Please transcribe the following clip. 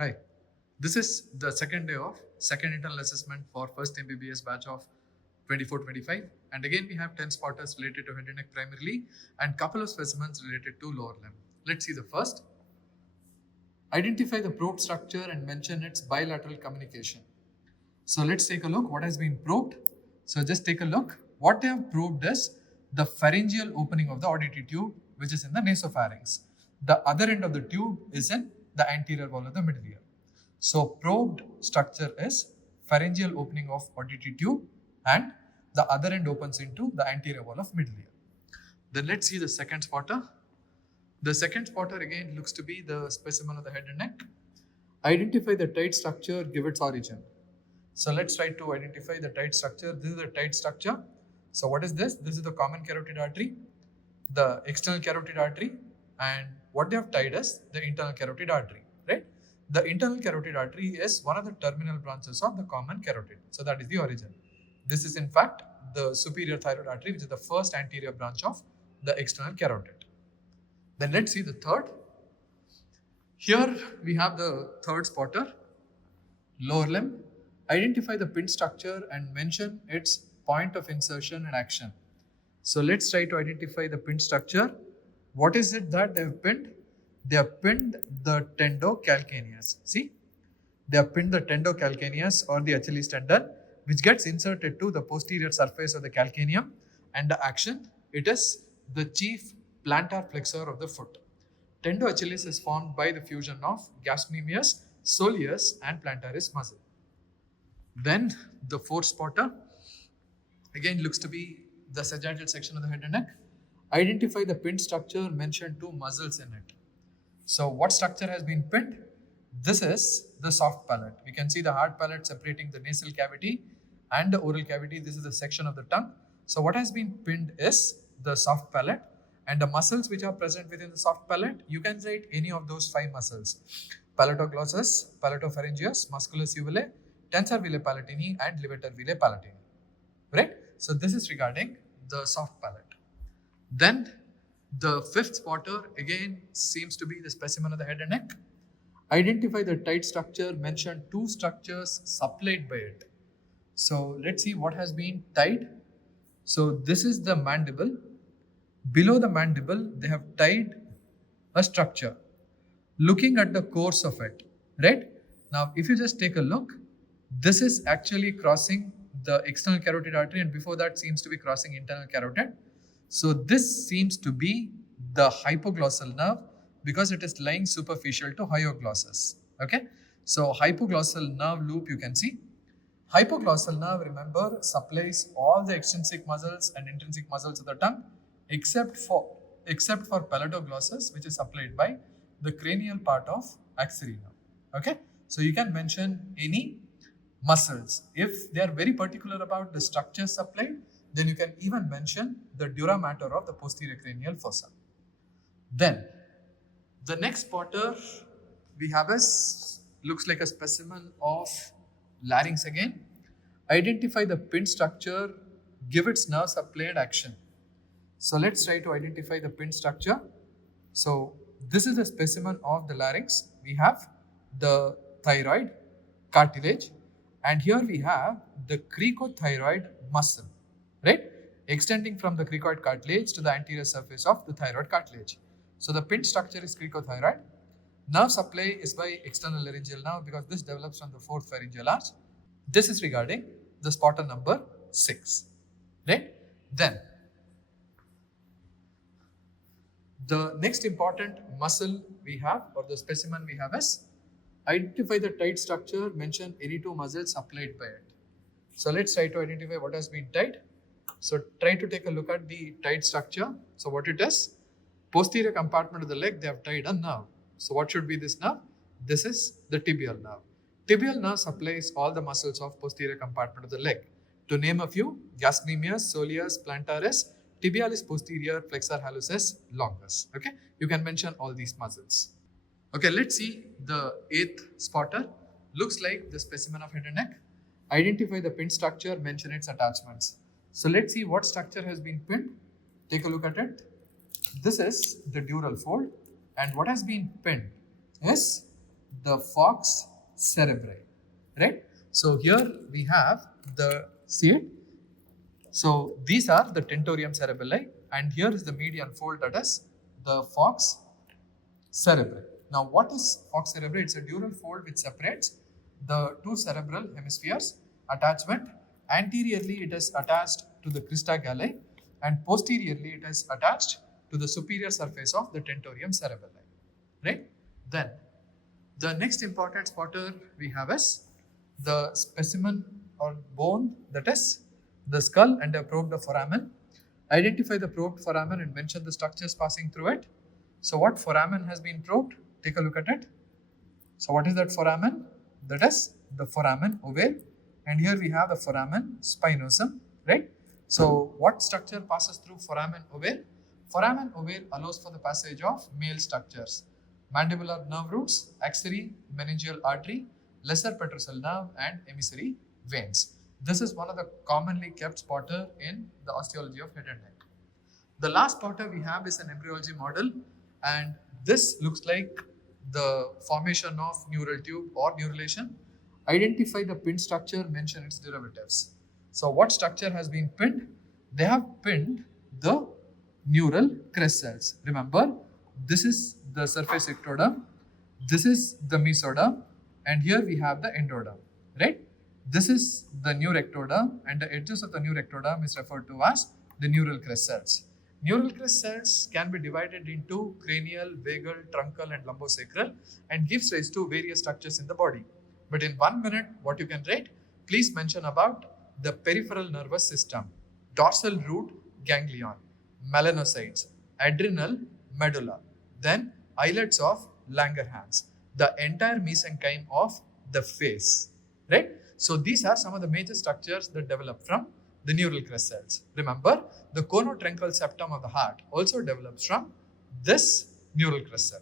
Hi, this is the second day of second internal assessment for first MBBS batch of 24-25, and again we have 10 spotters related to head and neck primarily and couple of specimens related to lower limb. Let's see the first. Identify the probed structure and mention its bilateral communication. So let's take a look what has been probed. So just take a look. What they have probed is the pharyngeal opening of the auditory tube, which is in the nasopharynx. The other end of the tube is in the anterior wall of the middle ear. So probed structure is pharyngeal opening of auditory tube and the other end opens into the anterior wall of middle ear. Then let's see the second spotter. The second spotter again looks to be the specimen of the head and neck. Identify the tight structure, give its origin. So let's try to identify the tight structure. This is the tight structure. So what is this? This is the common carotid artery, the external carotid artery, and what they have tied is the internal carotid artery, right? The internal carotid artery is one of the terminal branches of the common carotid. So that is the origin. This is in fact the superior thyroid artery, which is the first anterior branch of the external carotid. Then let's see the third. Here we have the third spotter, lower limb. Identify the pin structure and mention its point of insertion and action. So let's try to identify the pin structure. What is it that they have pinned? They have pinned the tendocalcaneus. See? They have pinned the tendocalcaneus or the Achilles tendon, which gets inserted to the posterior surface of the calcaneum, and the action, it is the chief plantar flexor of the foot. Tendo-Achilles is formed by the fusion of gastrocnemius, soleus and plantaris muscle. Then the fourth spotter again looks to be the sagittal section of the head and neck. Identify the pin structure, mention two muscles in it. So what structure has been pinned? This is the soft palate. We can see the hard palate separating the nasal cavity and the oral cavity. This is the section of the tongue. So what has been pinned is the soft palate, and the muscles which are present within the soft palate, you can write any of those five muscles: palatoglossus, palatopharyngeus, musculus uvulae, tensor vitae palatini and levator vitae palatini. Right? So this is regarding the soft palate. Then the fifth spotter again seems to be the specimen of the head and neck. Identify the tight structure, mention two structures supplied by it. So let's see what has been tied. So this is the mandible. Below the mandible, they have tied a structure. Looking at the course of it, right? Now, if you just take a look, this is actually crossing the external carotid artery, and before that seems to be crossing internal carotid. So this seems to be the hypoglossal nerve because it is lying superficial to hyoglossus. Okay, so hypoglossal nerve loop, you can see. Hypoglossal nerve, remember, supplies all the extrinsic muscles and intrinsic muscles of the tongue except for palatoglossus, which is supplied by the cranial part of axillary nerve. Okay, so you can mention any muscles. If they are very particular about the structure supplied, then you can even mention the dura mater of the posterior cranial fossa. Then the next spotter we have is looks like a specimen of larynx again. Identify the pin structure, give its nerve supply and action. So let's try to identify the pin structure. So this is a specimen of the larynx. We have the thyroid cartilage, and here we have the cricothyroid muscle, right? Extending from the cricoid cartilage to the anterior surface of the thyroid cartilage. So the pin structure is cricothyroid. Nerve supply is by external laryngeal nerve because this develops from the fourth pharyngeal arch. This is regarding the spotter number 6, right? Then the next important muscle we have, or the specimen we have, is identify the tight structure, mention any two muscles supplied by it. So let's try to identify what has been tied. So try to take a look at the tight structure. So what it is, posterior compartment of the leg, they have tied a nerve. So what should be this nerve? This is the tibial nerve. Tibial nerve supplies all the muscles of posterior compartment of the leg. To name a few: gastrocnemius, soleus, plantaris, tibialis posterior, flexor hallucis, longus. Okay, you can mention all these muscles. Okay, let's see the 8th spotter. Looks like the specimen of head and neck. Identify the pin structure, mention its attachments. So let's see what structure has been pinned. Take a look at it. This is the dural fold, and what has been pinned is the fox cerebri, right? So here we have see it? So these are the tentorium cerebelli, and here is the median fold, that is the fox cerebri. Now what is fox cerebri? It's a dural fold which separates the two cerebral hemispheres. Attachment: anteriorly it is attached to the crista galli, and posteriorly it is attached to the superior surface of the tentorium cerebelli, right? Then the next important spotter we have is the specimen or bone, that is the skull, and have probed the foramen. Identify the probed foramen and mention the structures passing through it. So what foramen has been probed? Take a look at it. So what is that foramen? That is the foramen ovale, and here we have the foramen spinosum, right? So what structure passes through foramen ovale? Foramen ovale allows for the passage of male structures: mandibular nerve roots, axillary meningeal artery, lesser petrosal nerve, and emissary veins. This is one of the commonly kept spotter in the osteology of head and neck. The last spotter we have is an embryology model, and this looks like the formation of neural tube or neurulation. Identify the pinned structure, mention its derivatives. So what structure has been pinned? They have pinned the neural crest cells. Remember, this is the surface ectoderm, this is the mesoderm, and here we have the endoderm, right? This is the neurectoderm, and the edges of the neurectoderm is referred to as the neural crest cells. Neural crest cells can be divided into cranial, vagal, truncal, and lumbosacral, and gives rise to various structures in the body. But in 1 minute, what you can write? Please mention about the peripheral nervous system, dorsal root ganglion, melanocytes, adrenal medulla, then islets of Langerhans, the entire mesenchyme of the face, right? So these are some of the major structures that develop from the neural crest cells. Remember, the conotruncal septum of the heart also develops from this neural crest cell.